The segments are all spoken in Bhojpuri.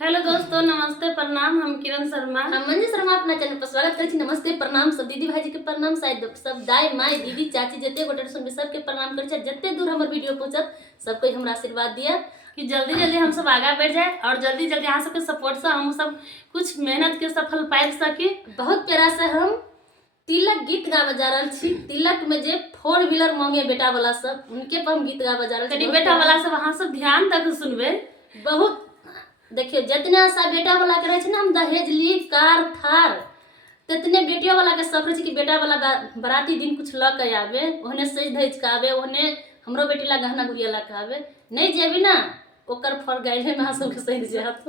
हेलो दोस्तों, नमस्ते प्रणाम। हम किरण शर्मा, हम मंजू शर्मा अपना चैनल पर स्वागत करै छी। नमस्ते प्रणाम सब दीदी भाई जी के प्रणाम, शायद सब दाई माई दीदी चाची जते गोटे सुनबे सबके प्रणाम करै छी। जते दूर हमर वीडियो पहुंचत सब कोई हमरा आशीर्वाद दिया कि जल्दी जल्दी हम सब आगे बढ़ जाए और जल्दी जल्दी यहाँ सबके सपोर्ट से हम सब कुछ मेहनत के सफल पाबि सकी। बहुत प्यारा से हम तिलक गीत गावे जा रहल छी। तिलक में जे 4 व्हीलर मांगे बेटा वाला सब उनके पर हम गीत गावे जा रहल छी। कनी बेटा वाला सब अहाँ सब ध्यान तक सुनबे। बहुत देखिए जितना सा बेटा वाला के रहे छै ना, हम दहेज ली कार थार, तितने बेटियों वाला के शौक रहे छै कि बेटा वाला बराती दिन कुछ ल के आवे, ओहने सज धज के आवे, ओहने हमरो बेटी ला गहना गुड़िया ला के आवे। नहीं जेबी ना ओकर फर गाइले में सब के सही जात।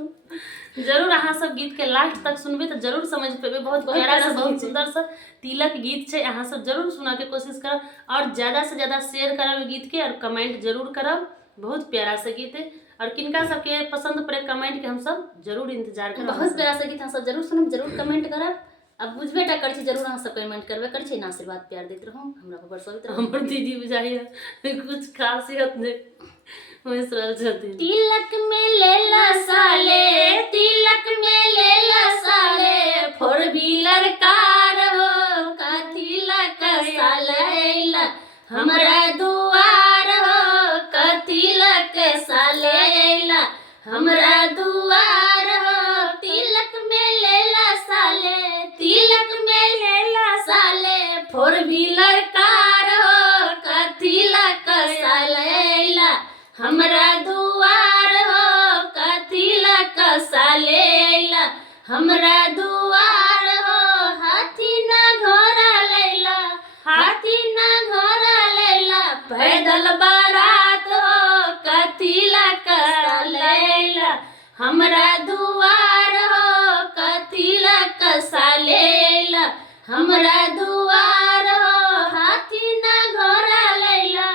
जरूर अहाँ सब गीत के लास्ट तक सुनबे तो जरूर समझ पेबे। बहुत प्यारा से बहुत सुंदर सा तिलक गीत छै। अहाँ सब जरूर सुना के कोशिश करब और ज्यादा से ज्यादा शेयर करब गीत के और कमेंट जरूर करब। बहुत प्यारा से गीत है और किनका सबके पसंद पड़े कमेंट के हम सब जरूर इंतजार करब। बहुत प्यारा से गीत हम सब जरूर सुनब, जरूर कमेंट करब। अब बुझबे टा कर छी, जरूर अहाँ सब कमेंट करबे कर छी ना, आशीर्वाद प्यार देत रहू हमरा पर बरसबैत रहू। हमर दीदी बुझाइया कुछ खासियत नहीं होइस रहल छथिन। तिलक में लेला साले, तिलक में लेला साले, 4 व्हीलर कार हो का तिलक साले हमरा दुआर हो का तिलक साले हमरा दुआर हो। तिलक में लेला साले, तिलक में लेला साले, 4 व्हीलर कार हो का तिलक साले हमरा दुआर हो का तिलक साले हमरा दुआर हो। हाथी ना घोड़ा लैला, हाथी ना घोड़ा लैला, पैदल बारात हो का तिलक साले हमरा दुआर हो का तिलक साले हमरा दुआर हो। हाथी ना घोड़ा लैला,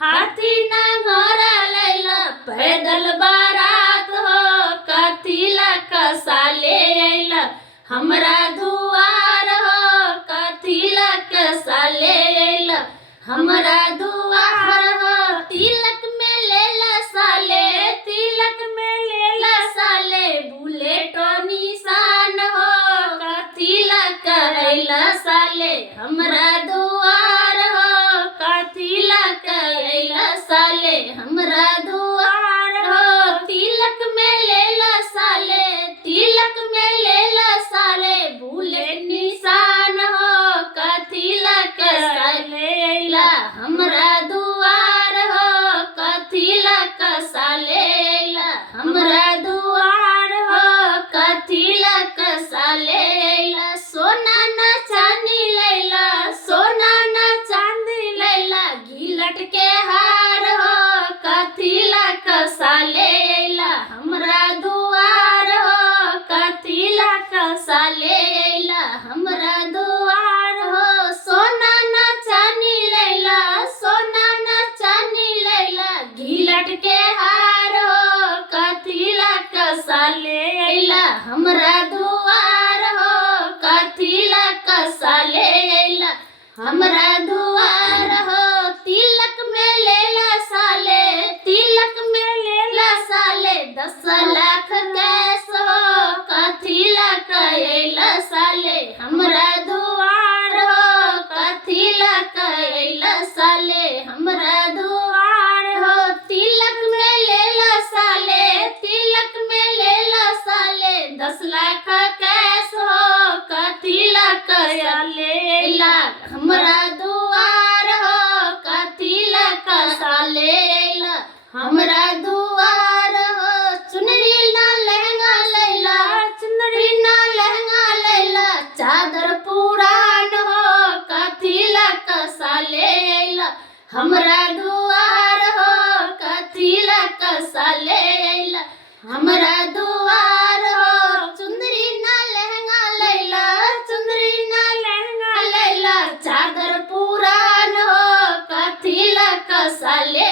हाथी ना घोड़ा लैला, पैदल बारात हो का तिलक साले हमरा दुआर हो का तिलक साले हमरा दुआर हो। तिलक में लेला साले, तिलक में लेला साले, बुलेट निशान हो का तिलक अइला साले हमरा दुआर हो का तिलक अइला साले हमरा दुआर हो। तिलक में लेला साले, तिलक में लेला साले, बुलेट निशान हो का तिलक साले हमरा दुआर हो का तिलक साले हमरा दुआर हो का तिलक साले। सोना ना चांदी लैला, सोना ना चांदी लैला, गिलट के हार हो का तिलक साले हमरा दुआर हो का तिलक साले हमरा दुआर हो। सोना ना चांदी लैला, सोना ना चांदी लैला, गिलट के हार हो का तिलक साले हमरा दुआर हो का तिलक साले हमरा दुआर हो। तिलक में लेला साले, तिलक में लेला साले, 10 लाख कैश हो का तिलक अइला साले हमरा दुआर हो का तिलक अइला साले हमरा दुआर हो। तिलक में लेला साले, तिलक में लेला साले, 10 लाख कैश हो का तिलक साले हमरा दुआर हो का तिलक साले हमरा दुआर हो। चुनरी ना लहंगा लैला, चुनरी ना लहंगा लैला, चादर पुरान हो का तिलक साले हमरा दुआर हो का तिलक साले हमरा दुआर हो। चुंदरी ना लहंगा लैला, चुंदरी ना लहंगा लैला, चादर पुरान हो का तिलक साले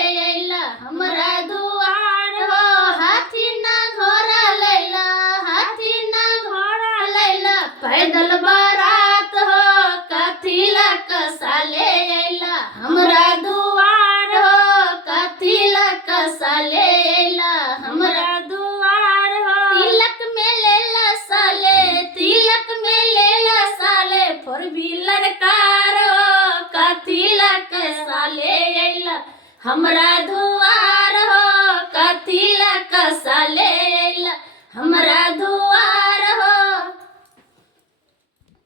हमरा दुआर हो। हाथी ना घोड़ा लैला, हाथी ना घोड़ा लैला, पैदल बारात हो का तिलक साले हमरा दुआर हो का तिलक साले हमरा दुआर हो। तिलक हमरा दुआर हो कथी ला कसाले